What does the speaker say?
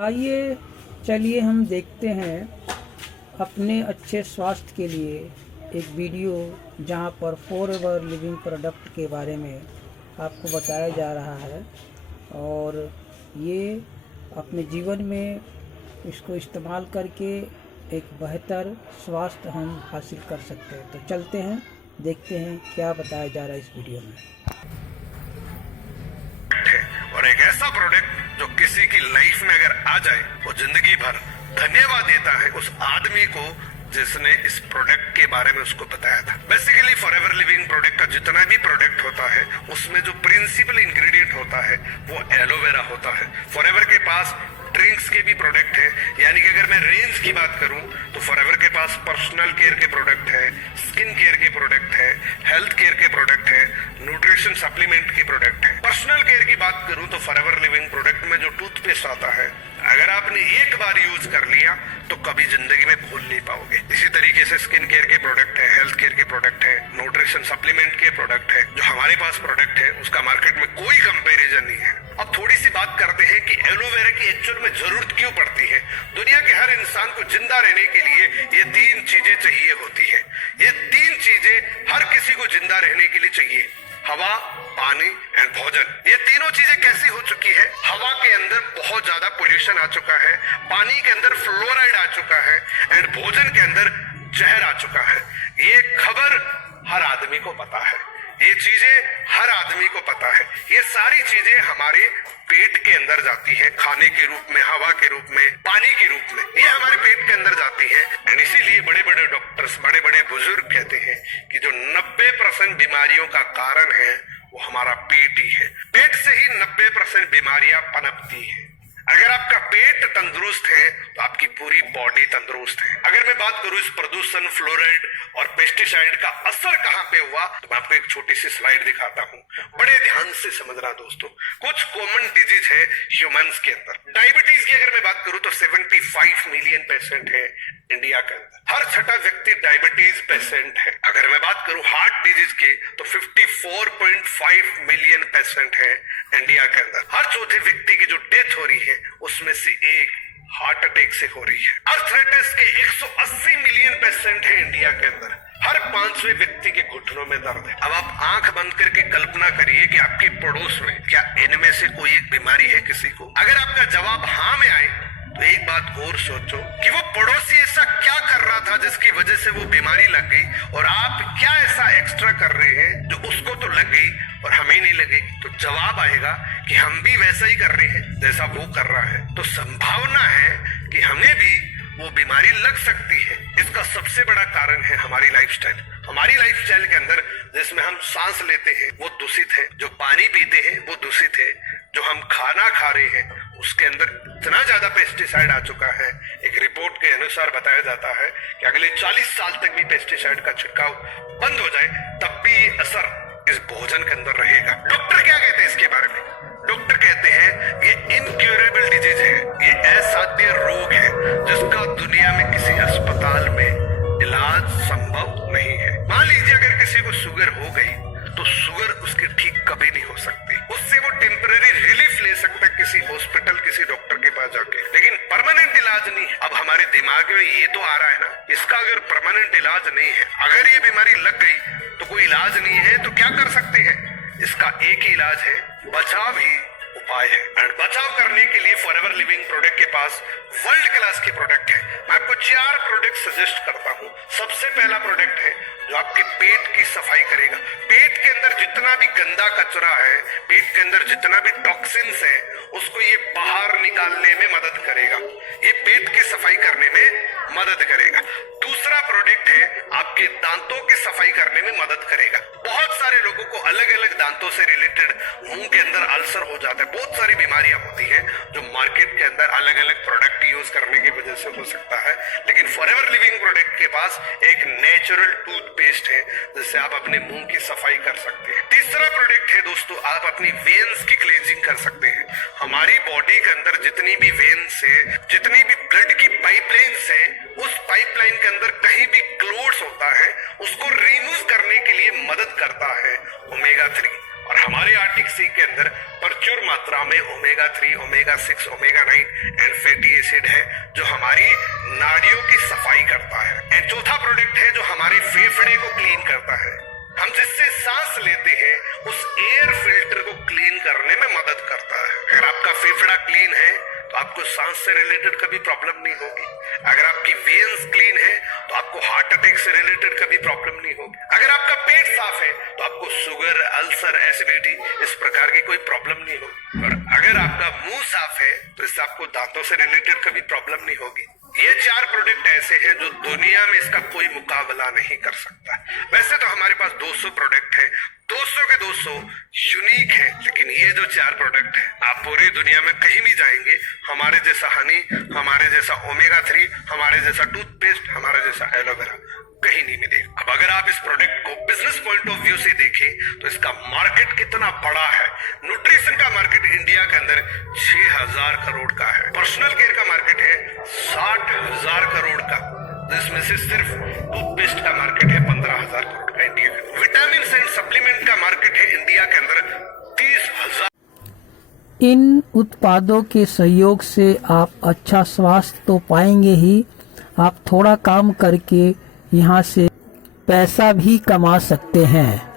आइए चलिए हम देखते हैं अपने अच्छे स्वास्थ्य के लिए एक वीडियो जहां पर फॉरएवर लिविंग प्रोडक्ट के बारे में आपको बताया जा रहा है और ये अपने जीवन में इसको इस्तेमाल करके एक बेहतर स्वास्थ्य हम हासिल कर सकते हैं। तो चलते हैं, देखते हैं क्या बताया जा रहा है इस वीडियो में। और एक ऐसा प्रोडक्ट जो किसी की लाइफ में अगर आ जाए वो जिंदगी भर धन्यवाद देता है उस आदमी को जिसने इस प्रोडक्ट के बारे में उसको बताया था। बेसिकली फॉरएवर लिविंग प्रोडक्ट का जितना भी प्रोडक्ट होता है उसमें जो प्रिंसिपल इंग्रेडिएंट होता है वो एलोवेरा होता है। फॉरएवर के पास ड्रिंक्स के भी प्रोडक्ट है, यानी कि अगर मैं रेंज की बात करूं तो फॉरएवर के पास पर्सनल केयर के प्रोडक्ट है, स्किन केयर के प्रोडक्ट है, हेल्थ केयर के प्रोडक्ट है, न्यूट्रिशन सप्लीमेंट के प्रोडक्ट है। पर्सनल केयर की बात करूं तो फॉरएवर लिविंग प्रोडक्ट में जो टूथपेस्ट आता है अगर आपने एक बार यूज कर लिया तो कभी जिंदगी में भूल नहीं पाओगे। इसी तरीके से स्किन केयर के प्रोडक्ट है, हेल्थ केयर के प्रोडक्ट है, न्यूट्रिशन सप्लीमेंट के प्रोडक्ट है। जो हमारे पास प्रोडक्ट है उसका मार्केट में कोई कंपैरिजन नहीं है। अब थोड़ी सी बात करते हैं कि एलोवेरा की एक्चुअल में जरूरत क्यों पड़ती है। दुनिया के हर इंसान को जिंदा रहने के लिए ये तीन चीजें चाहिए होती है। ये तीन चीजें हर किसी को जिंदा रहने के लिए चाहिए: हवा, पानी एंड भोजन। ये तीनों चीजें कैसी हो चुकी है? हवा के अंदर बहुत ज्यादा पोल्यूशन आ चुका है, पानी के अंदर फ्लोराइड आ चुका है एंड भोजन के अंदर जहर आ चुका है। ये खबर हर आदमी को पता है, ये चीजें हर आदमी को पता है। ये सारी चीजें हमारे पेट के अंदर जाती है, खाने के रूप में, हवा के रूप में, पानी के रूप में, ये हमारे पेट के अंदर जाती है। एंड इसीलिए बड़े बड़े डॉक्टर्स, बड़े बड़े बुजुर्ग कहते हैं कि जो 90% बीमारियों का कारण है वो हमारा पेट ही है। पेट से ही 90% बीमारियां पनपती है। अगर आपका पेट तंदुरुस्त है तो आपकी पूरी बॉडी तंदुरुस्त है। अगर मैं बात करूं इस प्रदूषण, फ्लोराइड और पेस्टिसाइड का असर कहां पे हुआ तो मैं आपको एक छोटी सी स्लाइड दिखाता हूं, बड़े ध्यान से समझना दोस्तों। कुछ कॉमन डिजीज है ह्यूमंस के अंदर। डायबिटीज की अगर मैं बात करूं तो 75 मिलियन पेशेंट है इंडिया के अंदर। हर छठा व्यक्ति डायबिटीज पेशेंट है। अगर मैं बात करूं हार्ट डिजीज की तो 54.5 मिलियन पेशेंट है इंडिया के अंदर। हर चौथे व्यक्ति की जो डेथ हो रही है उसमें से एक हार्ट अटैक से हो रही है। अर्थराइटिस के 180 मिलियन पेशेंट है इंडिया के अंदर। हर 5वें व्यक्ति के घुटनों में दर्द है। अब आप आंख बंद करके कल्पना करिए कि आपके पड़ोस में क्या इनमें से कोई एक बीमारी है किसी को? अगर आपका जवाब हाँ में आए तो एक बात और सोचो कि वो पड़ोसी ऐसा क्या कर रहा था जिसकी वजह से वो बीमारी लग गई और आप क्या ऐसा एक्स्ट्रा कर रहे हैं जो उसको तो लग गई और हमें नहीं लगेगी। तो जवाब आएगा कि हम भी वैसा ही कर रहे हैं जैसा वो कर रहा है। तो संभावना है कि हमें भी वो बीमारी लग सकती है। इसका सबसे बड़ा कारण है हमारी लाइफस्टाइल। हमारी लाइफस्टाइल के अंदर जिसमें हम सांस लेते हैं वो दूषित है, जो पानी पीते हैं वो दूषित है, जो हम खाना खा रहे हैं उसके अंदर इतना ज्यादा पेस्टिसाइड आ चुका है। एक रिपोर्ट के अनुसार बताया जाता है कि अगले 40 साल तक भी पेस्टिसाइड का छिड़काव बंद हो जाए तब भी ये असर इस भोजन के अंदर रहेगा। डॉक्टर क्या कहते हैं इसके बारे में? डॉक्टर कहते हैं ये इनक्यूरेबल डिजीज है, ये असाध्य रोग है जिसका दुनिया में किसी अस्पताल में इलाज संभव नहीं है। मान लीजिए अगर किसी को शुगर हो गई तो शुगर उसकी ठीक कभी नहीं हो सकती। उससे वो टेम्पररी रिलीफ ले सकता है किसी हॉस्पिटल, किसी डॉक्टर के पास जाके, लेकिन परमानेंट इलाज नहीं है। अब हमारे दिमाग में ये तो आ रहा है ना, इसका अगर परमानेंट इलाज नहीं है, अगर ये बीमारी लग गई तो कोई इलाज नहीं है तो क्या कर सकते हैं? इसका एक ही इलाज है, बचाव ही उपाय है। एंड बचाव करने के लिए फॉरएवर लिविंग प्रोडक्ट के पास वर्ल्ड क्लास के प्रोडक्ट है। मैं आपको 4 प्रोडक्ट सजेस्ट करता हूं। सबसे पहला प्रोडक्ट है जो आपके पेट की सफाई करेगा। पेट के अंदर जितना भी गंदा कचरा है, पेट के अंदर जितना भी टॉक्सिन्स है, उसको ये बाहर निकालने में मदद करेगा। ये पेट की सफाई करने में मदद करेगा। दूसरा प्रोडक्ट है आपके दांतों की सफाई करने में मदद करेगा। बहुत सारे लोगों को अलग अलग दांतों से रिलेटेड मुंह के अंदर अल्सर हो जाता है, बहुत सारी बीमारियां होती हैं जो मार्केट के अंदर अलग अलग प्रोडक्ट यूज करने की वजह से हो सकता है। लेकिन फॉरएवर लिविंग प्रोडक्ट के पास एक नेचुरल टूथपेस्ट है जिससे आप अपने मुंह की सफाई कर सकते हैं। तीसरा प्रोडक्ट है दोस्तों, आप अपनी वेन्स की क्लींजिंग कर सकते हैं। हमारी बॉडी के अंदर जितनी भी वेन्स है, जितनी भी ब्लड की पाइपलाइंस है, उस पाइपलाइन के अंदर कहीं भी क्लोट्स होता है उसको रिमूव करने के लिए मदद करता है ओमेगा 3। और हमारे आर्टिक्सी के अंदर प्रचुर मात्रा में omega 3, omega 6, omega 9 and fatty acid है जो हमारी नाड़ियों की सफाई करता है। एंड चौथा प्रोडक्ट है जो हमारे फेफड़े को क्लीन करता है। हम जिससे सांस लेते हैं उस एयर फिल्टर को क्लीन करने में मदद करता है। अगर आपका फेफड़ा क्लीन है तो आपको सांस से रिलेटेड कभी प्रॉब्लम नहीं होगी। अगर आपकी वेन्स क्लीन है तो आपको हार्ट अटैक से रिलेटेड कभी प्रॉब्लम नहीं होगी। अगर आपका पेट साफ है तो आपको शुगर, अल्सर, एसिडिटी इस प्रकार की कोई प्रॉब्लम नहीं होगी। और अगर आपका मुंह साफ है तो इससे आपको दांतों से रिलेटेड कभी प्रॉब्लम नहीं होगी। ये 4 प्रोडक्ट ऐसे हैं जो दुनिया में इसका कोई मुकाबला नहीं कर सकता। वैसे तो हमारे पास 200 प्रोडक्ट है, 200 के 200 यूनिक है, लेकिन ये जो 4 प्रोडक्ट है आप पूरी दुनिया में कहीं भी जाएंगे, हमारे जैसा हनी, हमारे जैसा ओमेगा 3, हमारे जैसा टूथपेस्ट, हमारे जैसा एलोवेरा कहीं नहीं मिलेगा। अब अगर आप इस प्रोडक्ट को बिजनेस पॉइंट ऑफ व्यू से देखें तो इसका मार्केट कितना बड़ा है। न्यूट्रिशन का मार्केट इंडिया के अंदर 6000 करोड़ का है। पर्सनल केयर का मार्केट है 60,000 करोड़ का, जिसमें से सिर्फ टूथपेस्ट का मार्केट है 15,000 करोड़ का इंडिया का। विटामिन एंड सप्लीमेंट का मार्केट है इंडिया के अंदर 30,000। इन उत्पादों के सहयोग से आप अच्छा स्वास्थ्य तो पाएंगे ही, आप थोड़ा काम करके यहाँ से पैसा भी कमा सकते हैं।